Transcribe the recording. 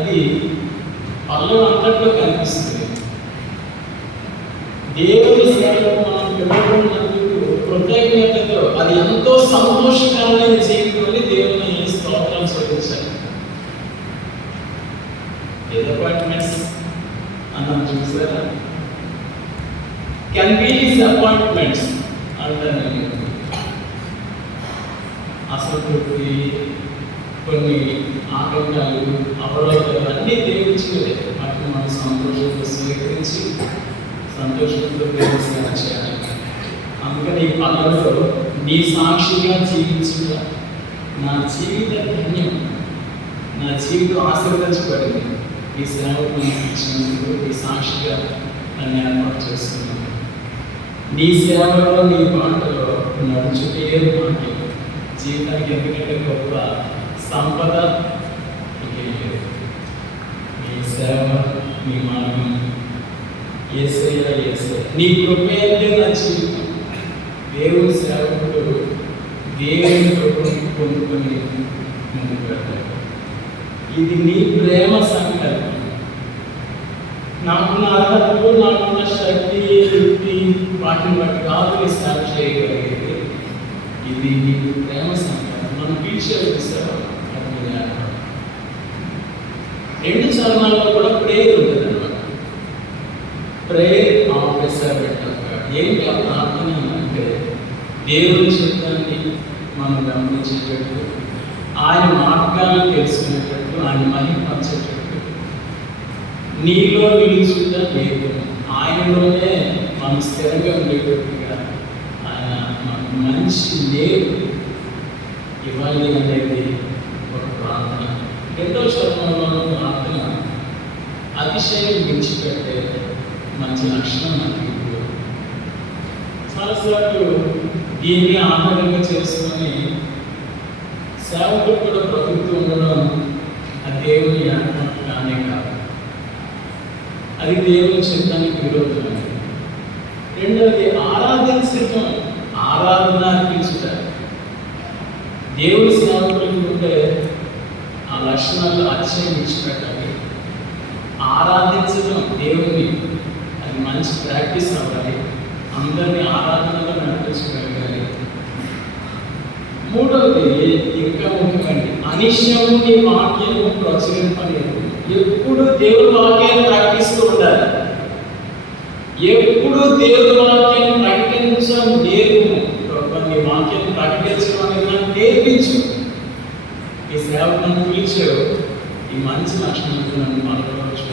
అది పల్లెం అంతట్లో కనిపిస్తుంది. దేవుని సేవలో మనం పిలువబడినందుకు కృతజ్ఞతతో అది ఎంతో సంతోషకరమైన జీవితం అని దేవుని స్తోత్రం చెల్లించాలి. డిసప్పాయింట్మెంట్స్ అన్నాం చూసారా, కెన్ బి డిసప్పాయింట్మెంట్స్ అంటాను. అసంతృప్తి, కొన్ని ఆటంకాలు, అవరోధాలు అన్నీ దేవుడిచ్చినవే. వాటిని మనం సంతోషంతో స్వీకరించి సంతోషంతో సేవ చేయాలి. అందుకని ఈ పనులలో నీ సాక్షిగా జీవించుట నా జీవిత ధన్యం, నా జీవితం ఆశీర్వదించబడింది. ఈ సేవకు మనకి ఇచ్చినందుకు ఈ సాక్షిగా నన్ను ఏర్పాటు చేస్తున్నాను. నీ సేవలో నీ మాటలో నడుచుటే మాటలు జీవితానికి ఎందుకంటే గొప్ప సంపద నీ సేవ, నీ మార్గం. యేసయ్య యేసయ్య నీ కృపే నా జీవితం. దేవుని సేవకుడు దేవుని కృపను పొందుకొని ముందుకు వెళ్తాడు. ఇది నీ ప్రేమ సంకల్పం. నాకున్న అర్హతలు, నాకున్న శక్తి, యుక్తి వాటిని బట్టి కాదు నీ సేవ చేయగలిగేది. ఇది నీ ప్రేమ సంకల్పం. మనం పిలిచేసావు రెండు చరణాల్లో కూడా ప్రేయర్ ఉంటుంది అన్నమాట. Prayer of a servant of God. ఏంటి ఆ ప్రార్థన అంటే దేవుని చిత్తాన్ని మనం గమనించేటట్టు, ఆయన మార్గాలను తెలుసుకునేటట్టు, ఆయన మహిమపరిచేటట్టు, నీలో నిలుచుట లేదు, ఆయనలోనే మనం స్థిరంగా ఉండేటట్టుగా ఆయన మనకు మంచి నేరు ఇవ్వాలి అనేది ఒక ప్రార్థన. రెండో చరణంలో ప్రార్థన అతిశయం విడిచిపెట్టే మంచి లక్షణం మనకి. చాలాసార్లు దీన్ని ఆధారంగా చేసుకొని సేవకులు కూడా బ్రతుకుతూ ఉండడం అది దేవుని ఏర్పాటు కానే కాదు, అది దేవుని చిత్తానికి విరోధమైనది. రెండవది ఆరాధించడం, ఆరాధన అర్పించుట. దేవుని సేవకులకు ఉంటే ఆ లక్షణాలు అతిశయం విడిచిపెట్టాలి. ఆరాధించడం దేవుని అది మంచి ప్రాక్టీస్ అవ్వాలి. అందరినీ ఆరాధనలో నడిపించగలగాలి. మూడవది ఇంకా ముఖ్యమైనది, అనిశ్చయము నీ వాక్యము ప్రచురింపలేదు. ఎప్పుడు దేవుని వాక్యాన్ని ప్రకటిస్తూ ఉండాలి. ఎప్పుడు దేవుని వాక్యాన్ని ప్రకటించడం నేర్పు. నీ వాక్యాన్ని ప్రకటించడం అనేది నాకు నేర్పించు. ఈ సేవకు నన్ను పిలిచావు, ఈ మంచి లక్షణాలతో నన్ను పాల్గొనవచ్చు.